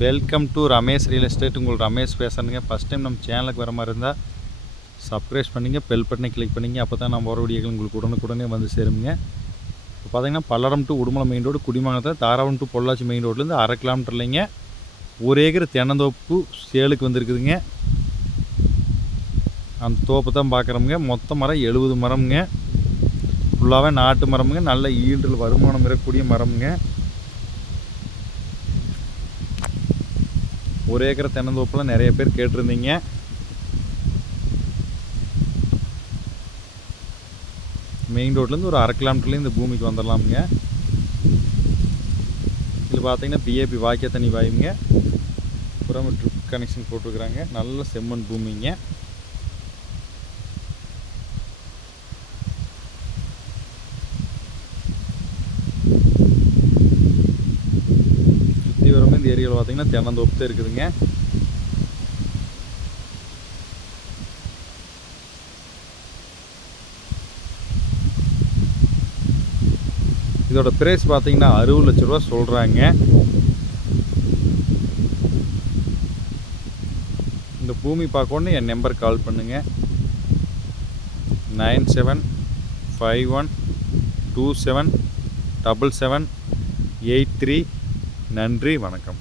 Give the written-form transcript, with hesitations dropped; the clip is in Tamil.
Welcome to Ramesh real estate. உங்கள் ரமேஷ் பேசுகிறேங்க. ஃபஸ்ட் டைம் நம்ம சேனலுக்கு வர மாதிரி இருந்தால் சப்ஸ்கிரைப் பண்ணிங்க, பெல் பட்டனை கிளிக் பண்ணிங்க. அப்போ தான் நம்ம வர வீடியோக்கள் உங்களுக்கு உடனுக்குடனே வந்து சேருங்க. இப்போ பார்த்தீங்கன்னா Palladam to Udumalai main road, குடிமங்கலத்தில் தாராபுரம் டு பொள்ளாச்சி மெயின் ரோட்லேருந்து 1/2 கிலோமீட்டர்லைங்க 1 ஏக்கர் தென்னந்தோப்பு சேலுக்கு வந்திருக்குதுங்க. அந்த தோப்பை தான் பார்க்குறோமுங்க. மொத்த மரம் 70 மரம்ங்க. ஃபுல்லாகவே நாட்டு மரமுங்க. நல்ல ஈல்டில் வருமானம் இருக்கக்கூடிய மரமுங்க. 1 ஏக்கர் தென்னந்தோப்பில் நிறைய பேர் கேட்டிருந்தீங்க. மெயின் ரோட்லேருந்து ஒரு 1/2 கிலோமீட்டர்லேயும் இந்த பூமிக்கு வந்துடலாமுங்க. இதில் பார்த்தீங்கன்னா பிஏபி வாய்க்கால் தண்ணி வாயுங்க. புறமே ட்ரிப் கனெக்ஷன் போட்டிருக்கிறாங்க. நல்ல செம்மண் பூமிங்க. சுற்றி வரமே இந்த ஏரியாவில் பார்த்தீங்கன்னா தென்னந்தோப்பு தான் இருக்குதுங்க. இதோட பிரைஸ் பார்த்தீங்கன்னா 60 லட்ச ரூபா சொல்கிறாங்க. இந்த பூமி பார்க்கணுன்னு என் நம்பர் கால் பண்ணுங்கள். 9751277783. நன்றி, வணக்கம்.